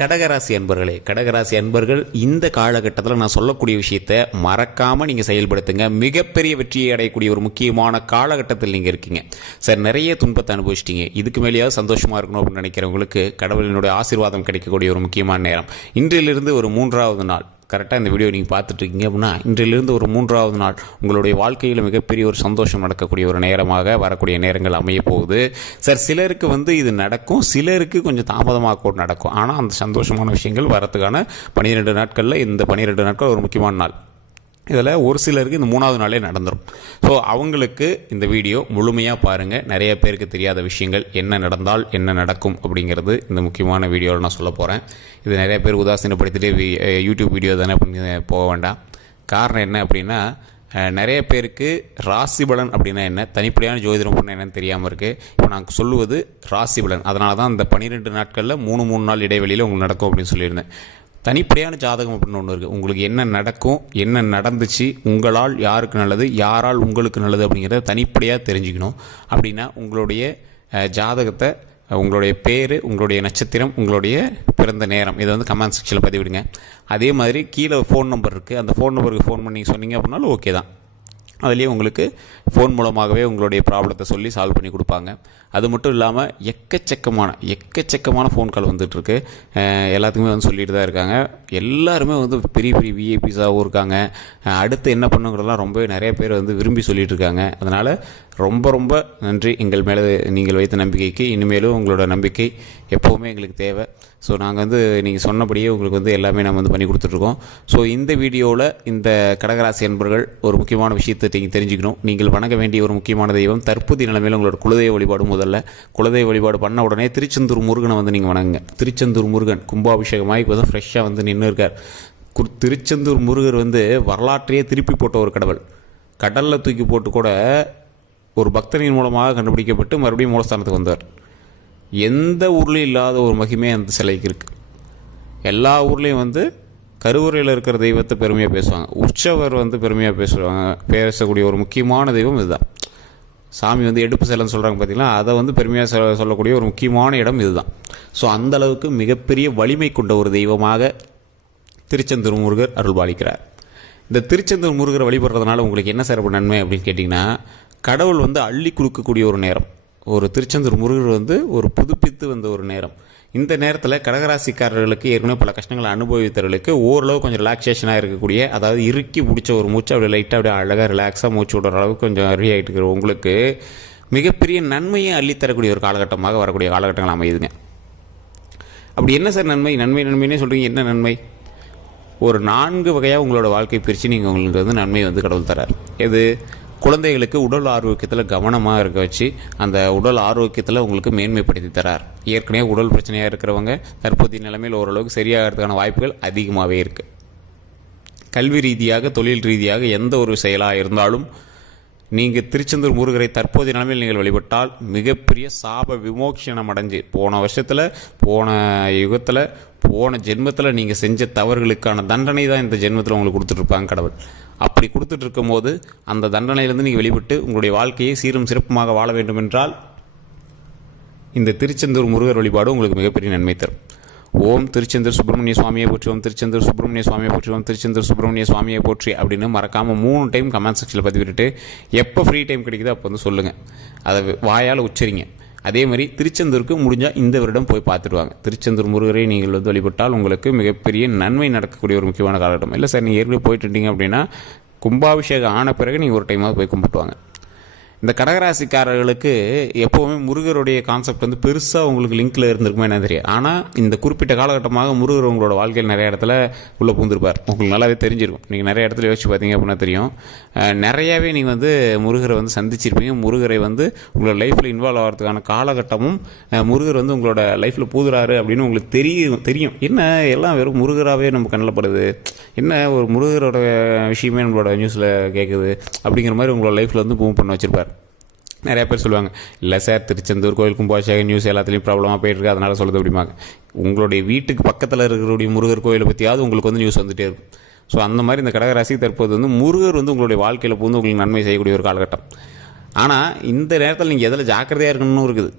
கடகராசி அன்பர்களே கடகராசி அன்பர்கள் இந்த காலகட்டத்தில் நான் சொல்லக்கூடிய விஷயத்தை மறக்காமல் நீங்கள் செயல்படுத்துங்க. மிகப்பெரிய வெற்றியை அடையக்கூடிய ஒரு முக்கியமான காலகட்டத்தில் நீங்கள் இருக்கீங்க. சார் நிறைய துன்பத்தை அனுபவிச்சிட்டீங்க. இதுக்கு மேலேயாவது சந்தோஷமாக இருக்கணும் அப்படின்னு நினைக்கிறவங்களுக்கு கடவுளினுடைய ஆசீர்வாதம் கிடைக்கக்கூடிய ஒரு முக்கியமான நேரம். இன்றிலிருந்து ஒரு மூன்றாவது நாள். கரெக்டாக இந்த வீடியோ நீங்கள் பார்த்துட்டு இருக்கீங்க அப்படின்னா இன்றிலிருந்து ஒரு மூன்றாவது நாள் உங்களுடைய வாழ்க்கையில் மிகப்பெரிய ஒரு சந்தோஷம் நடக்கக்கூடிய ஒரு நேரமாக வரக்கூடிய நேரங்கள் அமைய போகுது. சார் சிலருக்கு வந்து இது நடக்கும் சிலருக்கு கொஞ்சம் தாமதமாக கூட நடக்கும். ஆனால் அந்த சந்தோஷமான விஷயங்கள் வரத்துக்கான பன்னிரெண்டு நாட்களில் இந்த பன்னிரெண்டு நாட்கள் ஒரு முக்கியமான நாள். இதில் ஒரு சிலருக்கு இந்த மூணாவது நாளே நடந்துடும் ஸோ அவங்களுக்கு இந்த வீடியோ முழுமையாக பாருங்கள் நிறைய பேருக்கு தெரியாத விஷயங்கள். என்ன நடந்தால் என்ன நடக்கும் அப்படிங்கிறது இந்த முக்கியமான வீடியோவில் நான் சொல்ல போகிறேன் இது நிறைய பேர் உதாசீனப்படுத்திட்டு யூடியூப் வீடியோ தானே போக வேண்டாம். காரணம் என்ன அப்படின்னா நிறைய பேருக்கு ராசி பலன் அப்படின்னா என்ன? தனிப்படையான ஜோதிடம் அப்படின்னா என்னன்னு தெரியாமல் இருக்குது இப்போ நான் சொல்லுவது ராசி பலன். அதனால தான் இந்த பன்னிரெண்டு நாட்களில் மூணு மூணு நாள் இடைவெளியில் உங்களுக்கு நடக்கும் அப்படின்னு சொல்லியிருந்தேன். தனிப்படையான ஜாதகம் அப்படின்னு ஒன்று இருக்குது உங்களுக்கு என்ன நடக்கும் என்ன நடந்துச்சு உங்களால் யாருக்கு நல்லது யாரால் உங்களுக்கு நல்லது அப்படிங்கிறத தனிப்படையாக தெரிஞ்சுக்கணும். அப்படின்னா உங்களுடைய ஜாதகத்தை உங்களுடைய பேர் உங்களுடைய நட்சத்திரம் உங்களுடைய பிறந்த நேரம். இதை வந்து கமெண்ட் செக்ஷனில் பதிவிடுங்க. அதே மாதிரி கீழே ஃபோன் நம்பர் இருக்குது அந்த ஃபோன் நம்பருக்கு ஃபோன் பண்ணி சொன்னீங்க அப்படின்னாலும் ஓகே தான். அதுலேயே உங்களுக்கு ஃபோன் மூலமாகவே உங்களுடைய ப்ராப்ளத்தை சொல்லி சால்வ் பண்ணி கொடுப்பாங்க. அது மட்டும் இல்லாமல் எக்கச்சக்கமான எக்கச்சக்கமான ஃபோன் கால் வந்துட்டுருக்கு. எல்லாத்துக்குமே வந்து சொல்லிட்டு தான் இருக்காங்க. எல்லாருமே வந்து பெரிய பெரிய விஐபிஸாகவும் இருக்காங்க. அடுத்து என்ன பண்ணுங்கிறதெல்லாம் ரொம்பவே நிறைய பேர் வந்து விரும்பி சொல்லிட்டு இருக்காங்க. அதனால் ரொம்ப ரொம்ப நன்றி. எங்கள் மேலே நீங்கள் வைத்த நம்பிக்கைக்கு இனிமேலும் உங்களோட நம்பிக்கை எப்போவுமே எங்களுக்கு தேவை. ஸோ நாங்கள் வந்து நீங்கள் சொன்னபடியே உங்களுக்கு வந்து எல்லாமே நம்ம வந்து பண்ணி கொடுத்துட்ருக்கோம். ஸோ இந்த வீடியோவில் இந்த கடகராசி அன்பர்கள் ஒரு முக்கியமான விஷயத்தை நீங்கள் தெரிஞ்சுக்கணும். நீங்கள் வணங்க வேண்டிய ஒரு முக்கியமான தெய்வம் தற்போதைய நிலைமையில் உங்களோட குலதெய்வ வழிபாடு முதல்ல. குலதெய்வ வழிபாடு பண்ண உடனே திருச்செந்தூர் முருகனை வந்து நீங்கள் வணங்குங்க. திருச்செந்தூர் முருகன் கும்பாபிஷேகமாக இப்போ தான் ஃப்ரெஷ்ஷாக வந்து நின்று இருக்கார். கு- திருச்செந்தூர் முருகர் வந்து வரலாற்றையே திருப்பி போட்ட ஒரு கடவுள். கடலில் தூக்கி போட்டு கூட ஒரு பக்தனின் மூலமாக கண்டுபிடிக்கப்பட்டு மறுபடியும் மூலஸ்தானத்துக்கு வந்தார். எந்த ஊர்லேயும் இல்லாத ஒரு மகிமை அந்த சிலைக்கு இருக்குது எல்லா ஊர்லேயும் வந்து கருவறையில் இருக்கிற தெய்வத்தை பெருமையாக பேசுவாங்க. உற்சவர் வந்து பெருமையாக பேசுவாங்க. பேசக்கூடிய ஒரு முக்கியமான தெய்வம் இதுதான். சாமி வந்து எடுப்பு சிலைன்னு சொல்கிறாங்க பார்த்தீங்கன்னா அதை வந்து பெருமையாக சொல்ல சொல்லக்கூடிய ஒரு முக்கியமான இடம் இதுதான். ஸோ அந்த அளவுக்கு மிகப்பெரிய வலிமை கொண்ட ஒரு தெய்வமாக திருச்செந்தூர் முருகர் அருள்பாலிக்கிறார். இந்த திருச்செந்தூர் முருகரை வழிபடுறதுனால உங்களுக்கு என்ன சிறப்பு நன்மை அப்படின்னு கேட்டிங்கன்னா கடவுள் வந்து அள்ளி கொடுக்கக்கூடிய ஒரு நேரம். ஒரு திருச்செந்தூர் முருகர் வந்து ஒரு புதுப்பித்து வந்த ஒரு நேரம். இந்த நேரத்தில் கடகராசிக்காரர்களுக்கு ஏற்கனவே பல கஷ்டங்களை அனுபவித்தவர்களுக்கு ஓரளவு கொஞ்சம் ரிலாக்ஸேஷனாக இருக்கக்கூடிய அதாவது இறுக்கி பிடிச்ச ஒரு மூச்சு அப்படியே லைட்டாக அப்படியே அழகாக ரிலாக்ஸாக மூச்சு விடுற அளவுக்கு கொஞ்சம் ரெடி ஆகிட்டு இருக்கிற உங்களுக்கு மிகப்பெரிய நன்மையை அள்ளித்தரக்கூடிய ஒரு காலகட்டமாக வரக்கூடிய காலகட்டங்கள் அமையுதுங்க. அப்படி என்ன சார் நன்மை? நன்மை நன்மைன்னே சொல்கிறீங்க என்ன நன்மை? ஒரு நான்கு வகையாக உங்களோட வாழ்க்கை பிரித்து நீங்கள் உங்களுக்கு வந்து நன்மை வந்து கடவுள் தரார். எது? குழந்தைகளுக்கு உடல் ஆரோக்கியத்தில் கவனமாக இருக்க வச்சு அந்த உடல் ஆரோக்கியத்தில் உங்களுக்கு மேன்மைப்படுத்தி தரார். ஏற்கனவே உடல் பிரச்சனையாக இருக்கிறவங்க தற்போதைய நிலைமையில் ஓரளவுக்கு சரியாகிறதுக்கான வாய்ப்புகள் அதிகமாகவே இருக்குது கல்வி ரீதியாக தொழில் ரீதியாக எந்த ஒரு செயலாக இருந்தாலும் நீங்கள் திருச்செந்தூர் முருகரை தற்போதைய நிலைமையில் நீங்கள் வழிபட்டால் மிகப்பெரிய சாப விமோக்ஷனம் அடைஞ்சு போன வருஷத்தில் போன யுகத்தில் போன ஜென்மத்தில் நீங்கள் செஞ்ச தவறுகளுக்கான தண்டனை தான் இந்த ஜென்மத்தில் உங்களுக்கு கொடுத்துட்ருப்பாங்க கடவுள். அப்படி கொடுத்துட்டு இருக்கும்போது அந்த தண்டனையிலேருந்து நீங்கள் வெளிப்பட்டு உங்களுடைய வாழ்க்கையை சீரும் சிறப்புமாக வாழ வேண்டும் என்றால் இந்த திருச்செந்தூர் முருகர் வழிபாடு உங்களுக்கு மிகப்பெரிய நன்மை தரும். ஓம் திருச்செந்தூர் சுப்பிரமணிய சுவாமியை போற்றி ஓம் திருச்செந்தூர் சுப்பிரமணிய சுவாமியை போற்றி ஓம் திருச்செந்தூர் சுப்பிரமணிய சுவாமியை போற்றி அப்படின்னு மறக்காமல் மூணு டைம் கமெண்ட் செக்ஷனில் பதிவிட்டு எப்போ ஃப்ரீ டைம் கிடைக்குதோ அப்போ வந்து சொல்லுங்கள் அதை வாயால் உச்சரிங்க. அதே மாதிரி திருச்செந்தூருக்கு முடிஞ்சால் இந்த வருடம் போய் பார்த்துடுவாங்க. திருச்செந்தூர் முருகரை நீங்கள் வந்து வழிபட்டால் உங்களுக்கு மிகப்பெரிய நன்மை நடக்கக்கூடிய ஒரு முக்கியமான காலகட்டம். இல்லை சார் நீங்கள் ஏற்கனவே போயிட்டு இருந்தீங்க அப்படின்னா கும்பாபிஷேகம் ஆன பிறகு நீங்கள் ஒரு டைமாக போய் கும்பிட்டு வாங்க இந்த கடகராசிக்காரர்களுக்கு எப்போவுமே முருகருடைய கான்செப்ட் வந்து பெருசாக உங்களுக்கு லிங்க்கில் இருந்திருக்குமே என்ன தெரியும் ஆனால் இந்த குறிப்பிட்ட காலகட்டமாக முருகர் உங்களோட வாழ்க்கையில் நிறைய இடத்துல உள்ளே பூந்திருப்பார் உங்களுக்கு நல்லாவே தெரிஞ்சிருக்கும். நீங்கள் நிறைய இடத்துல யோசிச்சு பார்த்தீங்க அப்படின்னா தெரியும். நிறையாவே நீங்கள் வந்து முருகரை வந்து சந்திச்சிருப்பீங்க. முருகரை வந்து உங்களோட லைஃப்பில் இன்வால்வ் ஆகிறதுக்கான காலகட்டமும் முருகர் வந்து உங்களோட லைஃப்பில் பூதுறாரு அப்படின்னு உங்களுக்கு தெரியும் தெரியும். என்ன எல்லாம் வெறும் முருகராகவே நம்ம கண்ணில் படுது. என்ன ஒரு முருகரோட விஷயமே நம்மளோட நியூஸில் கேட்குது அப்படிங்கிற மாதிரி உங்களோட லைஃப்பில் வந்து மூவ் பண்ண வச்சுருப்பார். நிறைய பேர் சொல்லுவாங்க இல்லை சார் திருச்செந்தூர் கோயில் கும்பாபிஷேகம் நியூஸ் எல்லாத்துலேயும் ப்ராப்ளமாக போயிட்டு இருக்கு. அதனால் சொல்லுது அப்படிமாங்க உங்களுடைய வீட்டுக்கு பக்கத்தில் இருக்கிறக்கூடிய முருகர் கோயிலை பற்றியாவது உங்களுக்கு வந்து நியூஸ் வந்துட்டே இருக்கும். ஸோ அந்த மாதிரி இந்த கடகராசி தற்போது வந்து முருகர் வந்து உங்களுடைய வாழ்க்கையில் வந்து உங்களுக்கு நன்மை செய்யக்கூடிய ஒரு காலகட்டம். ஆனால் இந்த நேரத்தில் நீங்கள் எதில் ஜாக்கிரதையாக இருக்கணும்னு இருக்குது?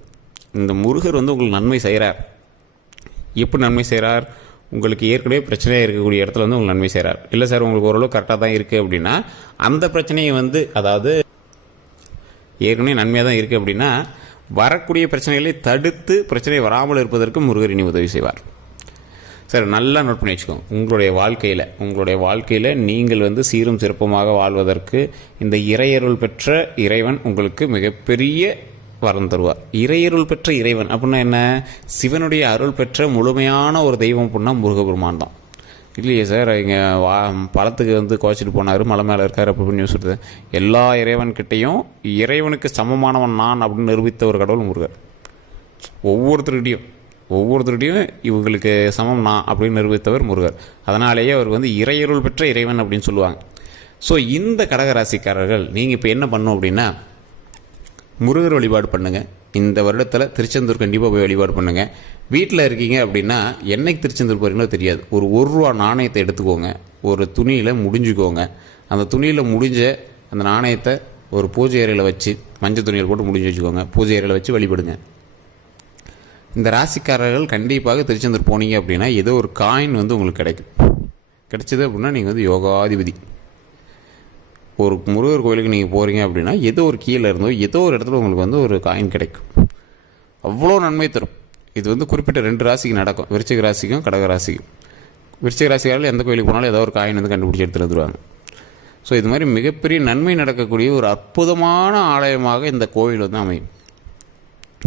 இந்த முருகர் வந்து உங்களுக்கு நன்மை செய்கிறார் எப்படி நன்மை செய்கிறார் உங்களுக்கு ஏற்கனவே பிரச்சனையாக இருக்கக்கூடிய இடத்துல வந்து உங்களுக்கு நன்மை செய்கிறார் இல்லை சார் உங்களுக்கு ஓரளவு கரெக்டாக தான் இருக்குது அப்படின்னா அந்த பிரச்சனையை வந்து அதாவது ஏற்கனவே நன்மையாக தான் இருக்குது அப்படின்னா வரக்கூடிய பிரச்சனைகளை தடுத்து பிரச்சனை வராமல் இருப்பதற்கு முருகர் இனி உதவி செய்வார். சார் நல்லா நோட் பண்ணி வச்சுக்கோங்க. உங்களுடைய வாழ்க்கையில் உங்களுடைய வாழ்க்கையில் நீங்கள் வந்து சீரும் சிறப்புமாக வாழ்வதற்கு இந்த இறையருள் பெற்ற இறைவன் உங்களுக்கு மிகப்பெரிய வரம் தருவார். இறையருள் பெற்ற இறைவன் அப்படின்னா என்ன? சிவனுடைய அருள் பெற்ற முழுமையான ஒரு தெய்வம் அப்படின்னா முருகபெருமான் தான். இல்லையே சார் இங்கே வா பழத்துக்கு வந்து குறைச்சிட்டு போனார் மலை மேலே இருக்கார் அப்படி நியூஸ் வருது எல்லா இறைவன்கிட்டையும் இறைவனுக்கு சமமானவன் நான் அப்படின்னு நிரூபித்த ஒரு கடவுள் முருகர். ஒவ்வொருத்தருக்கிட்டையும் ஒவ்வொருத்தருடையும் இவங்களுக்கு சமம் நான் அப்படின்னு நிரூபித்தவர் முருகர். அதனாலேயே அவர் வந்து இறையருள் பெற்ற இறைவன் அப்படின்னு சொல்லுவாங்க. ஸோ இந்த கடகராசிக்காரர்கள் நீங்கள் இப்போ என்ன பண்ணும் அப்படின்னா முருகர் வழிபாடு பண்ணுங்கள் இந்த வருடத்தில் திருச்செந்தூர் கண்டிப்பாக போய் வழிபாடு பண்ணுங்கள் வீட்டில் இருக்கீங்க அப்படின்னா என்னைக்கு திருச்செந்தூர் போகிறீங்களோ தெரியாது. ஒரு ஒரு ரூபா நாணயத்தை எடுத்துக்கோங்க. ஒரு துணியில் முடிஞ்சுக்கோங்க. அந்த துணியில் முடிஞ்ச அந்த நாணயத்தை ஒரு பூஜை அறையில் வச்சு மஞ்சள் துணியில் போட்டு முடிஞ்சு வச்சுக்கோங்க. பூஜை அறையில் வச்சு வழிபடுங்க. இந்த ராசிக்காரர்கள் கண்டிப்பாக திருச்செந்தூர் போனீங்க அப்படின்னா ஏதோ ஒரு காயின் வந்து உங்களுக்கு கிடைக்கும். கிடைச்சது அப்படின்னா நீங்கள் வந்து யோகாதிபதி. ஒரு முருகர் கோயிலுக்கு நீங்கள் போகிறீங்க அப்படின்னா ஏதோ ஒரு கீழே இருந்தோ ஏதோ ஒரு இடத்துல உங்களுக்கு வந்து ஒரு காயின் கிடைக்கும். அவ்வளோ நன்மை தரும். இது வந்து குறிப்பிட்ட ரெண்டு ராசிக்கு நடக்கும். விருச்சிக ராசிக்கும் கடக ராசிக்கும். விருச்சிக ராசிக்காரில் எந்த கோயிலுக்கு போனாலும் ஏதோ ஒரு காயின் வந்து கண்டுபிடிச்சி எடுத்துட்டு வந்துடுவாங்க ஸோ இது மாதிரி மிகப்பெரிய நன்மை நடக்கக்கூடிய ஒரு அற்புதமான ஆலயமாக இந்த கோயில் வந்து அமையும்.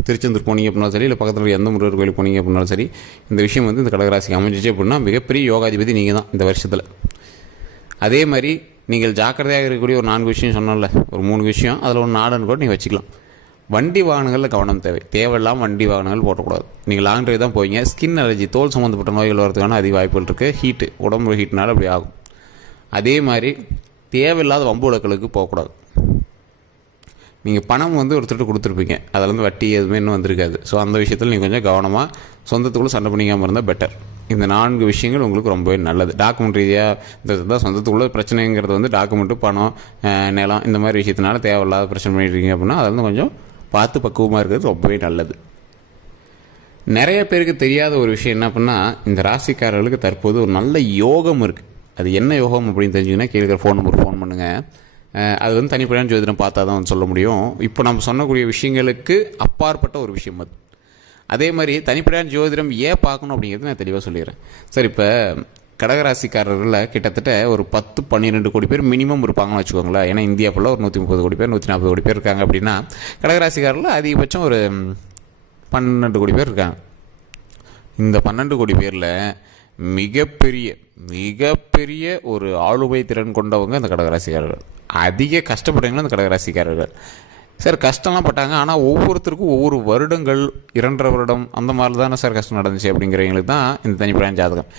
திருச்செந்தூர் போனீங்க அப்படின்னாலும் சரி இல்லை பக்கத்தில் எந்த முருகர் கோயிலுக்கு போனீங்க அப்படின்னாலும் சரி இந்த விஷயம் வந்து இந்த கடகராசிக்கு அமைஞ்சிச்சு அப்படின்னா மிகப்பெரிய யோகாதிபதி நீங்கள் தான் இந்த வருஷத்தில். அதே மாதிரி நீங்கள் ஜாக்கிரதையாக இருக்கக்கூடிய ஒரு நான்கு விஷயம் சொன்னோம்ல ஒரு மூணு விஷயம் அதில் ஒரு நாடன் கூட நீங்கள் வச்சுக்கலாம். வண்டி வாகனங்களில் கவனம் தேவை. தேவையில்லாமல் வண்டி வாகனங்கள் போட்டக்கூடாது நீங்கள் லாங் ட்ரைவ் தான் போவீங்க. ஸ்கின் அலர்ஜி தோல் சம்மந்தப்பட்ட நோய்கள் வரதுக்கான அதிக வாய்ப்புகள் இருக்குது ஹீட்டு உடம்பு ஹீட்னால அப்படி ஆகும். அதே மாதிரி தேவையில்லாத வம்பு வழக்குகளுக்கு போகக்கூடாது. நீங்கள் பணம் வந்து ஒருத்தர்கிட்ட கொடுத்துருப்பீங்க. அதில் வந்து வட்டி எதுவுமே இன்னும் வந்திருக்காது. ஸோ அந்த விஷயத்தில் நீங்கள் கொஞ்சம் கவனமாக சொந்தத்துக்குள்ளே சண்டை பண்ணிக்காமல் இருந்தால் பெட்டர் இந்த நான்கு விஷயங்கள் உங்களுக்கு ரொம்பவே நல்லது. டாக்குமெண்ட் ரீதியாக இந்த தான் சொந்தத்துக்குள்ள பிரச்சனைங்கிறது வந்து டாக்குமெண்ட்டு பணம் நிலம் இந்த மாதிரி விஷயத்தினால தேவையில்லாத பிரச்சனை பண்ணிட்டு இருக்கீங்க அப்படின்னா அது வந்து கொஞ்சம் பார்த்து பக்குவமாக இருக்கிறது ரொம்பவே நல்லது. நிறைய பேருக்கு தெரியாத ஒரு விஷயம் என்ன அப்படின்னா இந்த ராசிக்காரர்களுக்கு தற்போது ஒரு நல்ல யோகம் இருக்குது அது என்ன யோகம் அப்படின்னு தெரிஞ்சுங்கன்னா கீழே ஃபோன் நம்பர் ஃபோன் பண்ணுங்கள் அது வந்து தனிப்படையான ஜோதிடம் பார்த்தா தான் சொல்ல முடியும். இப்போ நம்ம சொன்னக்கூடிய விஷயங்களுக்கு அப்பாற்பட்ட ஒரு விஷயம் அது. அதே மாதிரி தனிப்படையான ஜோதிடம் ஏன் பார்க்கணும் அப்படிங்கிறது நான் தெளிவாக சொல்லிடுறேன். சார் இப்போ கடகராசிக்காரர்களில் கிட்டத்தட்ட ஒரு பத்து பன்னிரெண்டு கோடி பேர் மினிமம் இருப்பாங்கன்னு வச்சுக்கோங்களேன். ஏன்னா இந்தியா ஃபுல்லாக ஒரு நூற்றி முப்பது கோடி பேர் நூற்றி நாற்பது கோடி பேர் இருக்காங்க அப்படின்னா கடகராசிக்காரர்கள் அதிகபட்சம் ஒரு பன்னெண்டு கோடி பேர் இருக்காங்க. இந்த பன்னெண்டு கோடி பேரில் மிகப்பெரிய மிகப்பெரிய ஒரு ஆளுமை திறன் கொண்டவங்க இந்த கடகராசிக்காரர்கள். அதிக கஷ்டப்படுறவங்களும் இந்த கடகராசிக்காரர்கள். சார் கஷ்டம்லாம் பட்டாங்க. ஆனால் ஒவ்வொருத்தருக்கும் ஒவ்வொரு வருடங்கள் இரண்டரை வருடம் அந்த மாதிரி தானே சார் கஷ்டம் நடந்துச்சு அப்படிங்கிறவங்களுக்கு தான் இந்த தனிப்படையான ஜாதகம்.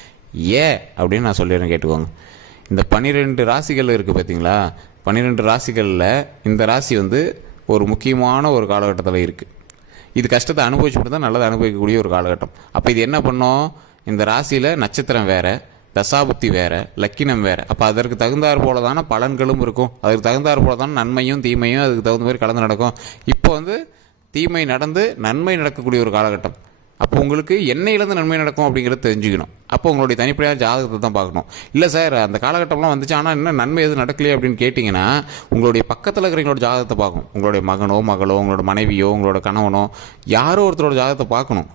ஏன் அப்படின்னு நான் சொல்லிடுறேன் கேட்டுக்கோங்க. இந்த பன்னிரெண்டு ராசிகள் இருக்குது பார்த்தீங்களா பன்னிரெண்டு ராசிகளில் இந்த ராசி வந்து ஒரு முக்கியமான ஒரு காலகட்டத்தில் இருக்குது இது கஷ்டத்தை அனுபவிச்சுட்டு தான் நல்லதை அனுபவிக்கக்கூடிய ஒரு காலகட்டம். அப்போ இது என்ன பண்ணோம்? இந்த ராசியில் நட்சத்திரம் வேறு. தசாபுத்தி வேற லக்கினம் வேற. அப்போ அதற்கு தகுந்தாற் போல தானே பலன்களும் இருக்கும். அதற்கு தகுந்தாற் போல தானே நன்மையும் தீமையும் அதுக்கு தகுந்த மாதிரி கலந்து நடக்கும். இப்போ வந்து தீமை நடந்து நன்மை நடக்கக்கூடிய ஒரு காலகட்டம். அப்போ உங்களுக்கு என்னையிலேருந்து நன்மை நடக்கும் அப்படிங்கிறத தெரிஞ்சுக்கணும். அப்போ உங்களுடைய தனிப்படையான ஜாதகத்தை தான் பார்க்கணும். இல்லை சார் அந்த காலகட்டம்லாம் வந்துச்சு ஆனால் இன்னும் நன்மை எதுவும் நடக்கலையே அப்படின்னு கேட்டிங்கன்னா உங்களுடைய பக்கத்தில் இருக்கிறவங்களோட ஜாதகத்தை பார்க்கணும். உங்களுடைய மகனோ மகளோ உங்களோட மனைவியோ உங்களோட கணவனோ யாரோ ஒருத்தரோட ஜாதகத்தை பார்க்கணும்.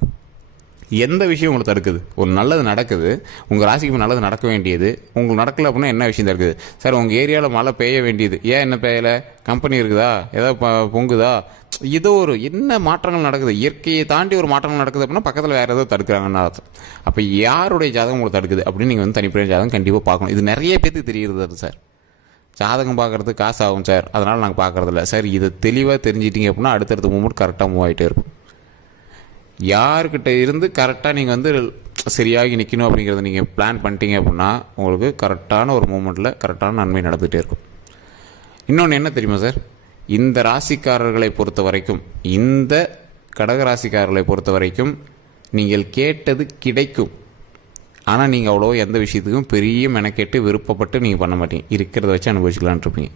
எந்த விஷயம் உங்களுக்கு தடுக்குது? ஒரு நல்லது நடக்குது உங்கள் ராசிக்கு நல்லது நடக்க வேண்டியது உங்களுக்கு நடக்கல அப்படின்னா என்ன விஷயம் தடுக்குது? சார் உங்கள் ஏரியாவில் மழை பெய்ய வேண்டியது. ஏன் என்ன பெய்யலை? கம்பெனி இருக்குதா? ஏதோ ப- பொங்குதா? ஏதோ ஒரு என்ன மாற்றங்கள் நடக்குது? இயற்கையை தாண்டி ஒரு மாற்றங்கள் நடக்குது அப்படின்னா பக்கத்தில் வேறு ஏதோ தடுக்கிறாங்கன்னு அர்த்தம் அப்போ யாருடைய ஜாதகம் உங்களுக்கு தடுக்குது அப்படின்னு நீங்கள் வந்து தனிப்பட்ட ஜாதகம் கண்டிப்பாக பார்க்கணும். இது நிறைய பேருக்கு தெரிகிறது சார். ஜாதகம் பார்க்குறதுக்கு காசு ஆகும் சார். அதனால் நாங்கள் பார்க்குறதில்ல. சார் இதை தெளிவாக தெரிஞ்சிட்டிங்க அப்படின்னா அடுத்தடுத்த மூமெண்ட் கரெக்டாக மூவ் ஆகிட்டே இருக்கும். யாருக்கிட்ட இருந்து கரெக்டாக நீங்கள் வந்து சரியாகி நிற்கணும் அப்படிங்கிறத நீங்கள் பிளான் பண்ணிட்டீங்க அப்படின்னா உங்களுக்கு கரெக்டான ஒரு மூமெண்ட்டில் கரெக்டான நன்மை நடந்துகிட்டே இருக்கும். இன்னொன்று என்ன தெரியுமா சார் இந்த ராசிக்காரர்களை பொறுத்த வரைக்கும் இந்த கடக ராசிக்காரர்களை பொறுத்த வரைக்கும் நீங்கள் கேட்டது கிடைக்கும். ஆனால் நீங்கள் அவ்வளோ எந்த விஷயத்துக்கும் பெரிய மெனக்கெட்டு விருப்பப்பட்டு நீங்கள் பண்ண மாட்டீங்க. இருக்கிறத வச்சு அனுபவிச்சுக்கலான்ட்டு இருப்பீங்க.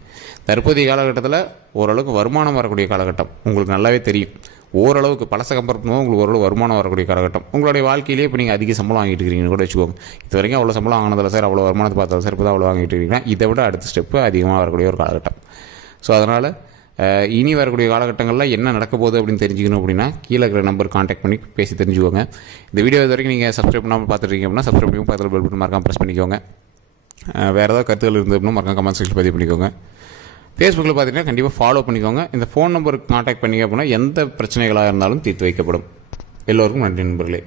தற்போதைய காலகட்டத்தில் ஓரளவுக்கு வருமானம் வரக்கூடிய காலகட்டம் உங்களுக்கு நல்லாவே தெரியும். ஓரளவுக்கு பழச கம்பேர் பண்ணும்போது உங்களுக்கு ஓரளவு வருமானம் வரக்கூடிய காலகட்டம். உங்களுடைய வாழ்க்கையிலேயே இப்போ நீங்கள் அதிக சம்பளம் வாங்கிட்டு இருக்கீங்கன்னு கூட வச்சுக்கோங்க. இது வரைக்கும் அவ்வளோ சம்பளம் வாங்கினதில்ல சார். அவ்வளோ வருமானத்தை பார்த்தாலும் சார் இப்போ தான் அவ்வளோ வாங்கிட்டு இருக்கீங்கன்னா இதை விட அடுத்த ஸ்டெப்பு அதிகமாக வரக்கூடிய ஒரு காலகட்டம். ஸோ அதனால் இனி வரக்கூடிய காலகட்டங்களில் என்ன நடக்க போகுது அப்படின்னு தெரிஞ்சுக்கணும் அப்படின்னா கீழே இருக்கிற நம்பர் காண்டாக்ட் பண்ணி பேசி தெரிஞ்சுக்கோங்க. இந்த வீடியோ இது வரைக்கும் நீங்கள் சப்ஸ்கிரைப் பண்ணாமல் பார்த்துருக்கீங்க அப்படின்னா சப்ஸ்கிரைப் பண்ணி பக்கத்தில் பெல் பட்டன் மறக்காம ப்ரெஸ் பண்ணிக்கோங்க. வேறு ஏதாவது கருத்துக்கள் இருந்தது அப்படின்னா மறக்காம கமெண்ட் செக்ஷன் பதிவு பண்ணிக்கோங்க. ஃபேஸ்புக்கில் பார்த்தீங்கன்னா கண்டிப்பாக ஃபாலோ பண்ணிக்கோங்க. இந்த ஃபோன் நம்பருக்கு காண்டாக்ட் பண்ணிங்க அப்படின்னா எந்த பிரச்சனைகளாக இருந்தாலும் தீர்த்து வைக்கப்படும். எல்லோருக்கும் நன்றி நண்பர்களே.